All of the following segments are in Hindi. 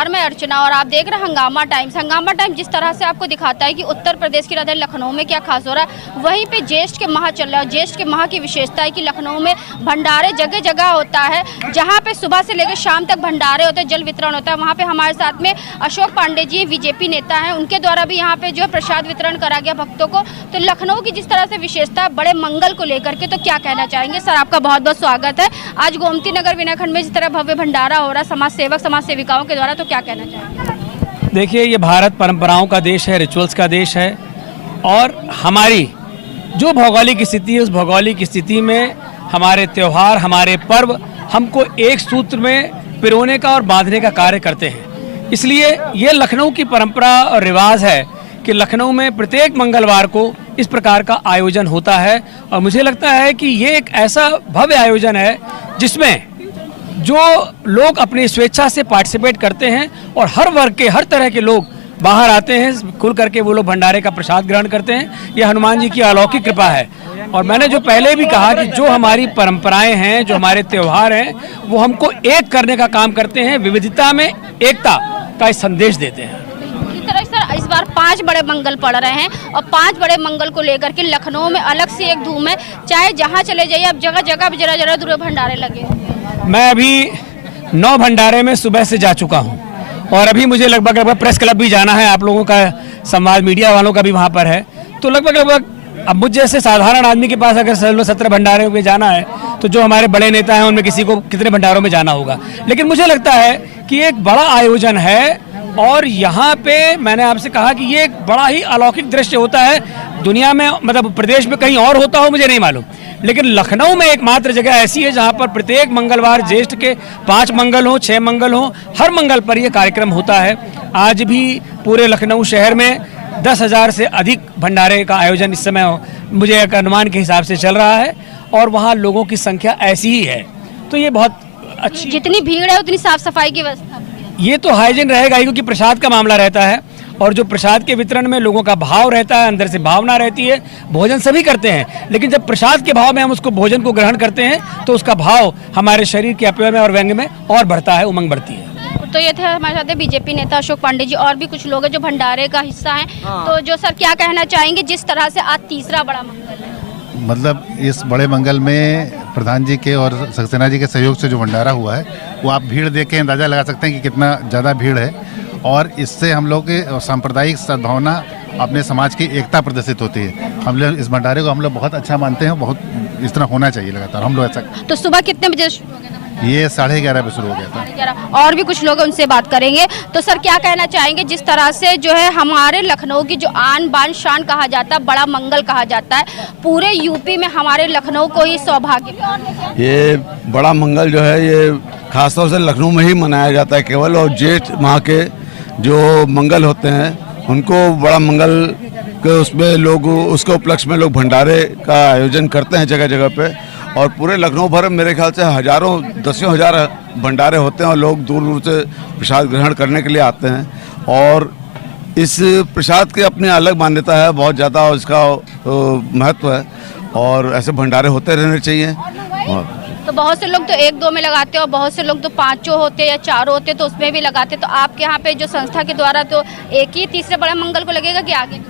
नमस्कार, मैं अर्चना और आप देख रहे हैं हंगामा टाइम्स। हंगामा टाइम्स जिस तरह से आपको दिखाता है कि उत्तर प्रदेश की राजधानी लखनऊ में क्या खास हो रहा है, वहीं पे ज्येष्ठ के माह चल रहा है। ज्येष्ठ के माह की विशेषता है कि लखनऊ में भंडारे जगह जगह होता है, जहाँ पे सुबह से लेकर शाम तक भंडारे होते हैं, जल वितरण होता है। वहाँ पे हमारे साथ में अशोक पांडे जी बीजेपी नेता हैं, उनके द्वारा भी यहाँ पे जो है प्रसाद वितरण करा गया भक्तों को। तो लखनऊ की जिस तरह से विशेषता बड़े मंगल को लेकर के, तो क्या कहना चाहेंगे सर? आपका बहुत बहुत स्वागत है। आज गोमती नगर विनायखंड में जिस तरह भव्य भंडारा हो रहा है समाज सेवक समाज सेविकाओं के द्वारा, तो क्या कहना चाहेंगे? देखिए, ये भारत परंपराओं का देश है, रिचुअल्स का देश है, और हमारी जो भौगोलिक स्थिति है उस भौगोलिक स्थिति में हमारे त्यौहार, हमारे पर्व हमको एक सूत्र में पिरोने का और बांधने का कार्य करते हैं। इसलिए ये लखनऊ की परंपरा और रिवाज है कि लखनऊ में प्रत्येक मंगलवार को इस प्रकार का आयोजन होता है। और मुझे लगता है कि ये एक ऐसा भव्य आयोजन है जिसमें जो लोग अपनी स्वेच्छा से पार्टिसिपेट करते हैं और हर वर्ग के, हर तरह के लोग बाहर आते हैं, खुल करके वो लोग भंडारे का प्रसाद ग्रहण करते हैं। यह हनुमान जी की अलौकिक कृपा है। और मैंने जो पहले भी कहा कि जो हमारी परंपराएं हैं, जो हमारे त्यौहार हैं, वो हमको एक करने का काम करते हैं, विविधता में एकता का संदेश देते हैं। इस बार 5 बड़े मंगल पड़ रहे हैं और 5 बड़े मंगल को लेकर के लखनऊ में अलग से एक धूम है। चाहे जहां चले जाइए, अब जगह जगह भी जरा जरा दूर भंडारे लगे। मैं अभी 9 भंडारे में सुबह से जा चुका हूं और अभी मुझे लगभग प्रेस क्लब भी जाना है। आप लोगों का संवाद मीडिया वालों का भी वहां पर है। तो लगभग अब मुझ जैसे साधारण आदमी के पास अगर 17 भंडारे में जाना है, तो जो हमारे बड़े नेता हैं उनमें किसी को कितने भंडारों में जाना होगा। लेकिन मुझे लगता है कि एक बड़ा आयोजन है और यहाँ पे मैंने आपसे कहा कि ये एक बड़ा ही अलौकिक दृश्य होता है। दुनिया में, मतलब प्रदेश में कहीं और होता हो मुझे नहीं मालूम, लेकिन लखनऊ में एकमात्र जगह ऐसी है जहाँ पर प्रत्येक मंगलवार ज्येष्ठ के 5 मंगल हो, 6 मंगल हो, हर मंगल पर यह कार्यक्रम होता है। आज भी पूरे लखनऊ शहर में 10,000 से अधिक भंडारे का आयोजन इस समय मुझे एक अनुमान के हिसाब से चल रहा है और वहाँ लोगों की संख्या ऐसी ही है। तो ये बहुत अच्छी, जितनी भीड़ है उतनी साफ सफाई की व्यवस्था, ये तो हाइजीन रहेगा ही, क्योंकि प्रसाद का मामला रहता है और जो प्रसाद के वितरण में लोगों का भाव रहता है, अंदर से भावना रहती है। भोजन सभी करते हैं, लेकिन जब प्रसाद के भाव में हम उसको भोजन को ग्रहण करते हैं तो उसका भाव हमारे शरीर के अपव्यय में और व्यंग में और बढ़ता है, उमंग बढ़ती है। तो ये थे हमारे साथ बीजेपी नेता अशोक पांडे जी, और भी कुछ लोग हैं जो भंडारे का हिस्सा हैं। तो जो सर क्या कहना चाहेंगे जिस तरह से आज तीसरा बड़ा मंगल है? मतलब इस बड़े मंगल में प्रधान जी के और सक्सेना जी के सहयोग से जो भंडारा हुआ है, वो आप भीड़ देख के अंदाज़ा लगा सकते हैं कि कितना ज़्यादा भीड़ है। और इससे हम लोग की सांप्रदायिक सद्भावना, अपने समाज की एकता प्रदर्शित होती है। हम लोग इस भंडारे को हम लोग बहुत अच्छा मानते हैं, बहुत इस तरह होना चाहिए लगातार। हम लोग ऐसा, तो सुबह कितने बजे शुरू हो गया था? ये 11:30 बजे शुरू हो गया था। 11:30। और भी कुछ लोग हैं, उनसे बात करेंगे। तो सर क्या कहना चाहेंगे जिस तरह से जो है हमारे लखनऊ की जो आन बान शान कहा जाता है, बड़ा मंगल कहा जाता है, पूरे यूपी में हमारे लखनऊ को ही सौभाग्य। ये बड़ा मंगल जो है ये खासतौर से लखनऊ में ही मनाया जाता है केवल, और ज्येष्ठ माह के जो मंगल होते हैं उनको बड़ा मंगल के उसमें लोग, उसके उपलक्ष्य में लोग भंडारे का आयोजन करते हैं जगह जगह पे। और पूरे लखनऊ भर में मेरे ख्याल से हजारों, 10,000 हजार भंडारे होते हैं और लोग दूर दूर से प्रसाद ग्रहण करने के लिए आते हैं। और इस प्रसाद की अपनी अलग मान्यता है, बहुत ज़्यादा इसका महत्व है और ऐसे भंडारे होते रहने चाहिए। तो बहुत से लोग तो 1-2 में लगाते हैं और बहुत से लोग तो 5 होते या 4 होते तो उसमें भी लगाते। तो आपके यहाँ पे जो संस्था के द्वारा तो एक ही तीसरे बड़े मंगल को लगेगा कि आगे?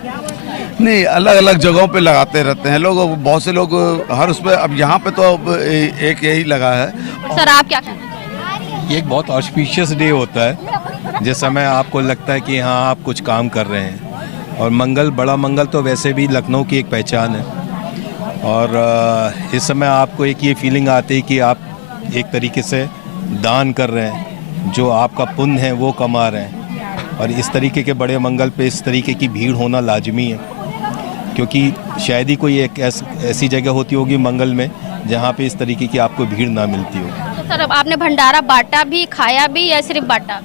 नहीं, अलग अलग जगहों पे लगाते रहते हैं लोग, बहुत से लोग हर उसमें। अब यहाँ पे तो अब एक यही लगा है। सर आप क्या कहते हैं? ये एक बहुत ऑस्पिशियस डे होता है जिस समय आपको लगता है कि हाँ आप कुछ काम कर रहे हैं। और मंगल, बड़ा मंगल तो वैसे भी लखनऊ की एक पहचान है। और इस समय आपको एक ये फीलिंग आती है कि आप एक तरीके से दान कर रहे हैं, जो आपका पुण्य है वो कमा रहे हैं। और इस तरीके के बड़े मंगल पे इस तरीके की भीड़ होना लाजमी है, क्योंकि शायद ही कोई एक ऐसी जगह होती होगी मंगल में जहाँ पे इस तरीके की आपको भीड़ ना मिलती हो। तो सर अब आपने भंडारा बांटा भी, खाया भी, या सिर्फ बांटा?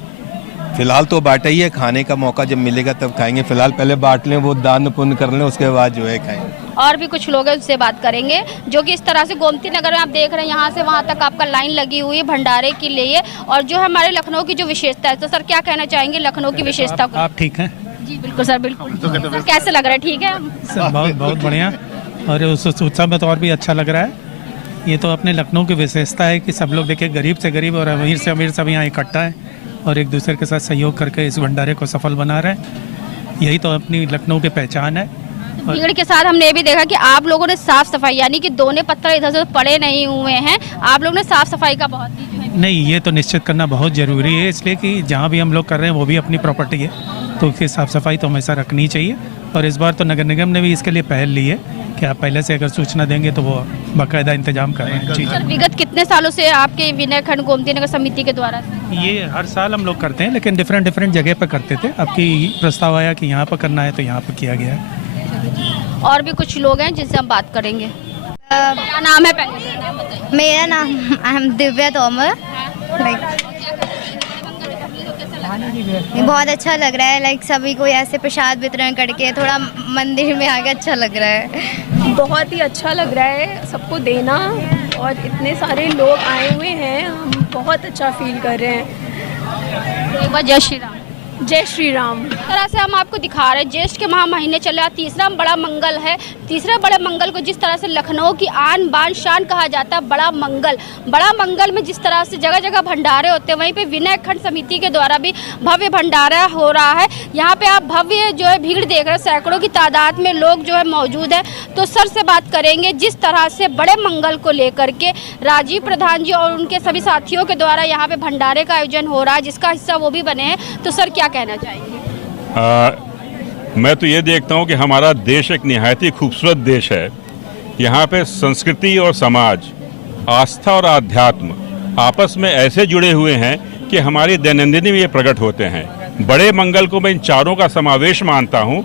फिलहाल तो बांटा ही है, खाने का मौका जब मिलेगा तब खाएंगे। फिलहाल पहले बांट लें, वो दान पुण्य कर लें, उसके बाद जो है खाएंगे। और भी कुछ लोग हैं, उससे बात करेंगे। जो कि इस तरह से गोमती नगर में आप देख रहे हैं, यहाँ से वहाँ तक आपका लाइन लगी हुई है भंडारे के लिए। और जो हमारे लखनऊ की जो विशेषता है, तो सर क्या कहना चाहेंगे लखनऊ की विशेषता को? आप ठीक हैं? जी बिल्कुल सर, बिल्कुल। सर कैसे लग रहा है? ठीक है सर, बहुत बढ़िया। और उस उत्सव में तो और भी अच्छा लग रहा है। ये तो अपने लखनऊ की विशेषता है कि सब लोग देखिए, गरीब से गरीब और अमीर से अमीर सब यहाँ इकट्ठा है और एक दूसरे के साथ सहयोग करके इस भंडारे को सफल बना रहे हैं। यही तो अपनी लखनऊ की पहचान है। भीड़ के साथ हमने ये भी देखा कि आप लोगों ने साफ सफाई, यानी कि दोने पत्थर इधर से पड़े नहीं हुए हैं, आप लोगों ने साफ सफाई का बहुत ही जो है। नहीं, ये तो निश्चित करना बहुत ज़रूरी है, इसलिए कि जहाँ भी हम लोग कर रहे हैं वो भी अपनी प्रॉपर्टी है, तो उसकी साफ़ सफाई तो हमेशा रखनी चाहिए। और इस बार तो नगर निगम ने भी इसके लिए पहल ली है कि आप पहले से अगर सूचना देंगे तो वो बाकायदा इंतजाम कर रहे हैं। जी, सर, विगत कितने सालों से आपके विनय खंड गोमती नगर समिति के द्वारा? ये हर साल हम लोग करते हैं, लेकिन डिफरेंट जगह पर करते थे। आपकी प्रस्ताव आया कि यहाँ पर करना है तो यहाँ पर किया गया है। और भी कुछ लोग हैं जिनसे हम बात करेंगे। क्या नाम है? पहले नाम बताइए। मेरा नाम आई एम दिव्या तोमर। बहुत अच्छा लग रहा है, लाइक सभी को ऐसे प्रसाद वितरण करके थोड़ा मंदिर में आके अच्छा लग रहा है। बहुत ही अच्छा लग रहा है सबको देना, और इतने सारे लोग आए हुए हैं, हम बहुत अच्छा फील कर रहे हैं। एक बार जय श्री राम। जय श्री राम। इस तरह से हम आपको दिखा रहे हैं ज्येष्ठ के माह महीने चल रहा, तीसरा बड़ा मंगल है। तीसरे बड़े मंगल को जिस तरह से लखनऊ की आन बान शान कहा जाता है, बड़ा मंगल में जिस तरह से जगह जगह भंडारे होते हैं, वहीं पे विनय खंड समिति के द्वारा भी भव्य भंडारा हो रहा है। यहाँ पे आप भव्य जो है भीड़ देख रहे हैं, सैकड़ों की तादाद में लोग जो है मौजूद है। तो सर से बात करेंगे, जिस तरह से बड़े मंगल को लेकर के राजीव प्रधान जी और उनके सभी साथियों के द्वारा यहाँ पे भंडारे का आयोजन हो रहा है, जिसका हिस्सा वो भी बने हैं। तो सर क्या कहना चाहेंगे? मैं तो ये देखता हूँ कि हमारा देश एक निहायत ही खूबसूरत देश है। यहाँ पे संस्कृति और समाज, आस्था और आध्यात्म आपस में ऐसे जुड़े हुए हैं कि हमारी दैनंदिनी में ये प्रकट होते हैं। बड़े मंगल को मैं इन चारों का समावेश मानता हूँ,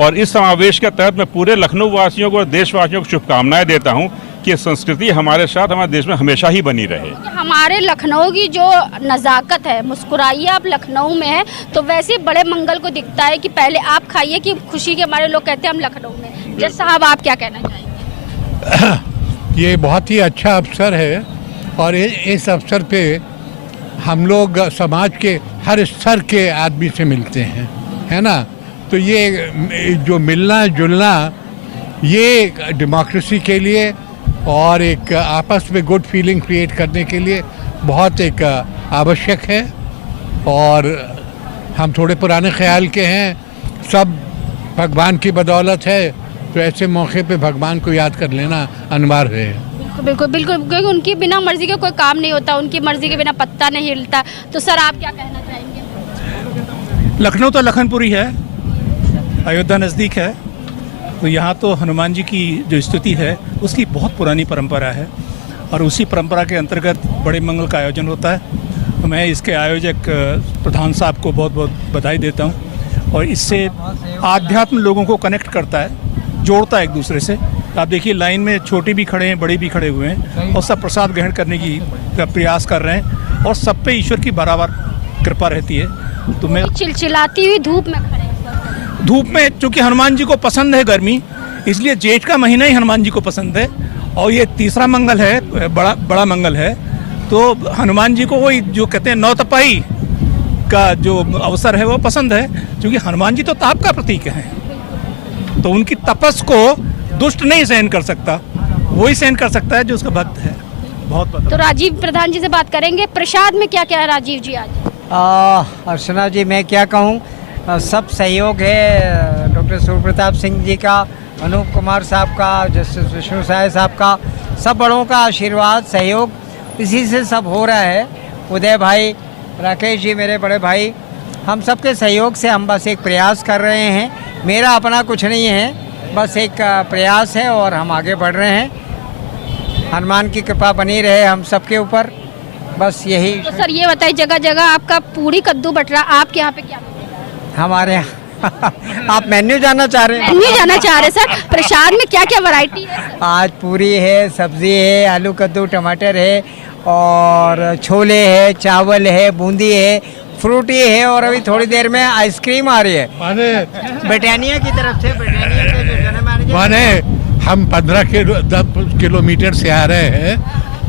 और इस समावेश के तहत मैं पूरे लखनऊ वासियों को और देशवासियों को शुभकामनाएं देता हूँ कि संस्कृति हमारे साथ हमारे देश में हमेशा ही बनी रहे। हमारे लखनऊ की जो नज़ाकत है, मुस्कुराइए आप लखनऊ में है, तो वैसे बड़े मंगल को दिखता है कि पहले आप खाइए कि खुशी के हमारे लोग कहते हैं हम लखनऊ में। जज साहब, आप क्या कहना चाहेंगे? ये बहुत ही अच्छा अवसर है, और इस अवसर पे हम लोग समाज के हर स्तर के आदमी से मिलते हैं, है ना। तो ये जो मिलना जुलना, ये डेमोक्रेसी के लिए और एक आपस में गुड फीलिंग क्रिएट करने के लिए बहुत एक आवश्यक है। और हम थोड़े पुराने ख्याल के हैं, सब भगवान की बदौलत है, तो ऐसे मौके पे भगवान को याद कर लेना अनिवार्य है। बिल्कुल बिल्कुल, क्योंकि उनकी बिना मर्जी के कोई काम नहीं होता, उनकी मर्जी के बिना पत्ता नहीं हिलता। तो सर, आप क्या कहना चाहेंगे? लखनऊ तो लखनपुरी है, अयोध्या नज़दीक है, तो यहाँ तो हनुमान जी की जो स्तुति है उसकी बहुत पुरानी परंपरा है, और उसी परंपरा के अंतर्गत बड़े मंगल का आयोजन होता है। तो मैं इसके आयोजक प्रधान साहब को बहुत बहुत बधाई देता हूँ। और इससे आध्यात्म लोगों को कनेक्ट करता है, जोड़ता है एक दूसरे से। आप देखिए, लाइन में छोटे भी खड़े हैं, बड़े भी खड़े हुए हैं, और सब प्रसाद ग्रहण करने की प्रयास कर रहे हैं, और सब पे ईश्वर की बराबर कृपा रहती है। तो मैं चिलचिलाती हुई धूप में खड़े, धूप में, चूँकि हनुमान जी को पसंद है गर्मी, इसलिए जेठ का महीना ही हनुमान जी को पसंद है। और ये तीसरा मंगल है, बड़ा मंगल है, तो हनुमान जी को वही जो कहते हैं नौतपाई का जो अवसर है वो पसंद है, क्योंकि हनुमान जी तो ताप का प्रतीक हैं। तो उनकी तपस को दुष्ट नहीं सहन कर सकता, वही सहन कर सकता है जो उसका भक्त है। बहुत। तो राजीव प्रधान जी से बात करेंगे, प्रसाद में क्या क्या है राजीव जी आज? अर्चना जी, मैं क्या कहूँ, सब सहयोग है डॉक्टर सूर्य प्रताप सिंह जी का, अनूप कुमार साहब का, जस्टिस विष्णु साय साहब का, सब बड़ों का आशीर्वाद सहयोग, इसी से सब हो रहा है। उदय भाई, राकेश जी मेरे बड़े भाई, हम सबके सहयोग से हम बस एक प्रयास कर रहे हैं। मेरा अपना कुछ नहीं है, बस एक प्रयास है, और हम आगे बढ़ रहे हैं। हनुमान की कृपा बनी रहे हम सबके ऊपर, बस यही। तो सर ये बताइए, जगह जगह आपका पूरी कद्दू बट रहा, आपके यहाँ पे क्या हमारे यहाँ आप मेन्यू जानना चाह रहे हैं? मेन्यू जानना चाह रहे सर, प्रसाद में क्या क्या वैरायटी है? आज पूरी है, सब्जी है, आलू कद्दू टमाटर है, और छोले है, चावल है, बूंदी है, फ्रूटी है, और अभी थोड़ी देर में आइसक्रीम आ रही है ब्रिटानिया की तरफ से। ब्रिटानिया के जो जनरल मैनेजर, माने हम 15 किलोमीटर से आ रहे हैं,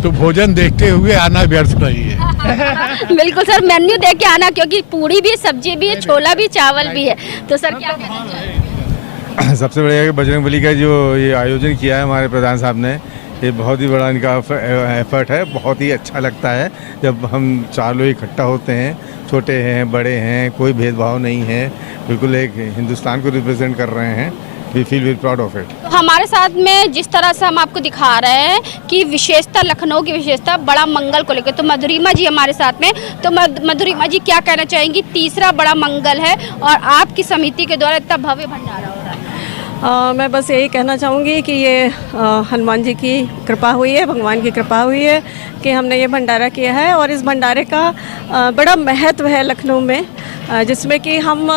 तो भोजन देखते हुए आना व्यर्थ नहीं है। बिल्कुल सर, मेन्यू देख के आना, क्योंकि पूरी भी, सब्जी भी, छोला भी, चावल भी है। तो सर क्या कहना चाहिए? सबसे बढ़िया कि बजरंगबली का जो ये आयोजन किया है हमारे प्रधान साहब ने, ये बहुत ही बड़ा इनका एफर्ट है। बहुत ही अच्छा लगता है जब हम 4 लोग इकट्ठा होते हैं, छोटे हैं बड़े हैं, कोई भेदभाव नहीं है, बिल्कुल एक हिंदुस्तान को रिप्रेजेंट कर रहे हैं। We feel very proud of it. हमारे साथ में जिस तरह से हम आपको दिखा रहे हैं कि विशेषता, लखनऊ की विशेषता बड़ा मंगल को लेकर, तो मधुरिमा जी हमारे साथ में, तो मधुरिमा जी क्या कहना चाहेंगी? तीसरा बड़ा मंगल है और आपकी समिति के द्वारा इतना भव्य भंडारा हो रहा है। मैं बस यही कहना चाहूँगी कि ये हनुमान जी की कृपा हुई है, भगवान की कृपा हुई है कि हमने ये भंडारा किया है। और इस भंडारे का बड़ा महत्व है लखनऊ में, जिसमें कि हम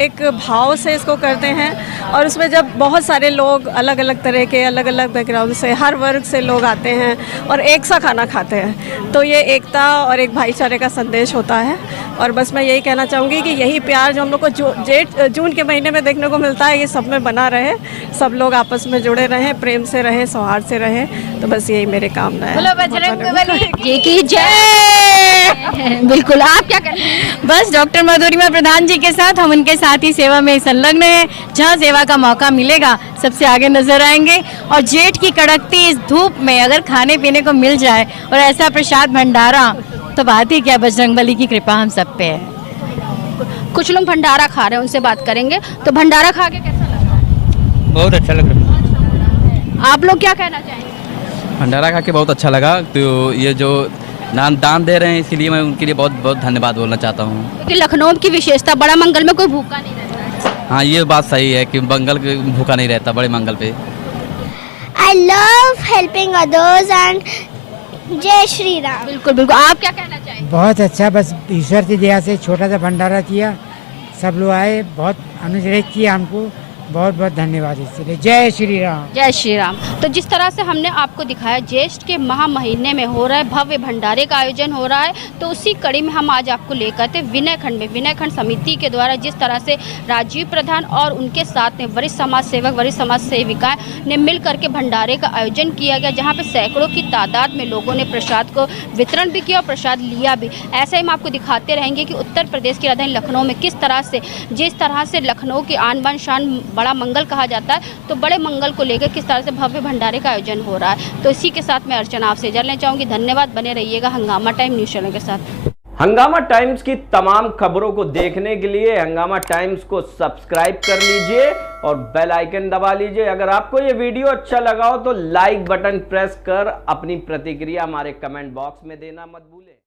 एक भाव से इसको करते हैं। और उसमें जब बहुत सारे लोग अलग अलग तरह के, अलग अलग बैकग्राउंड से, हर वर्ग से लोग आते हैं और एक सा खाना खाते हैं, तो ये एकता और एक भाईचारे का संदेश होता है। और बस मैं यही कहना चाहूँगी कि यही प्यार जो हम लोग को जून के महीने में देखने को मिलता है, ये सब में बना रहे, सब लोग आपस में जुड़े रहें, प्रेम से रहें, सौहार्द से रहें। तो बस यही मेरी कामना है। जी की जय। बिल्कुल, आप क्या कहते हैं? बस डॉक्टर मधुरिमा प्रधान जी के साथ हम उनके साथ ही सेवा में संलग्न हैं। जहाँ सेवा का मौका मिलेगा सबसे आगे नजर आएंगे। और जेठ की कड़कती इस धूप में अगर खाने पीने को मिल जाए और ऐसा प्रसाद भंडारा, तो बात ही क्या, बजरंगबली की कृपा हम सब पे है। कुछ लोग भंडारा खा रहे हैं, उनसे बात करेंगे। तो भंडारा खा के कैसा लगा? बहुत अच्छा लग रहा है। आप लोग क्या कहना चाहेंगे? भंडारा खा के बहुत अच्छा लगा। तो ये जो दान दे रहे हैं, इसके लिए मैं उनके लिए बहुत बहुत धन्यवाद बोलना चाहता हूँ। क्योंकि लखनऊ की विशेषता, बड़ा मंगल में कोई भूखा नहीं रहता है। हाँ, ये बात सही है कि मंगल भूखा नहीं रहता बड़े मंगल पे। I love helping others and जय श्री राम। बिल्कुल बिल्कुल, आप क्या कहना चाहेंगे? बहुत अच्छा, बस ईश्वर की दया से छोटा सा भंडारा किया, सब लोग आए, बहुत अनुग्रहित किया हमको, बहुत बहुत धन्यवाद इसके लिए। जय श्री राम। जय श्री राम। तो जिस तरह से हमने आपको दिखाया, ज्येष्ठ के महा महीने में हो रहा है भव्य भंडारे का आयोजन हो रहा है, तो उसी कड़ी में हम आज आपको लेकर थे विनय खंड में। विनय खंड समिति के द्वारा जिस तरह से राजीव प्रधान और उनके साथ में वरिष्ठ समाज सेवक, वरिष्ठ समाज सेविकाएं ने मिल करके भंडारे का आयोजन किया गया, जहाँ पे सैकड़ों की तादाद में लोगों ने प्रसाद को वितरण भी किया और प्रसाद लिया भी। ऐसे ही हम आपको दिखाते रहेंगे कि उत्तर प्रदेश की राजधानी लखनऊ में किस तरह से, जिस तरह से लखनऊ की आन बान शान बड़ा मंगल कहा जाता है, तो बड़े मंगल को लेकर किस तरह से भव्य भंडारे का आयोजन हो रहा है। तो इसी के साथ मैं अर्चना आपसे इजाज़त लेना चाहूँगी। धन्यवाद, बने रहिएगा हंगामा टाइम न्यूज़ चैनल के साथ। हंगामा टाइम्स की तमाम खबरों को देखने के लिए हंगामा टाइम्स को सब्सक्राइब कर लीजिए और बेल आइकन दबा लीजिए। अगर आपको ये वीडियो अच्छा लगा हो तो लाइक बटन प्रेस कर अपनी प्रतिक्रिया हमारे कमेंट बॉक्स में देना मत भूलें।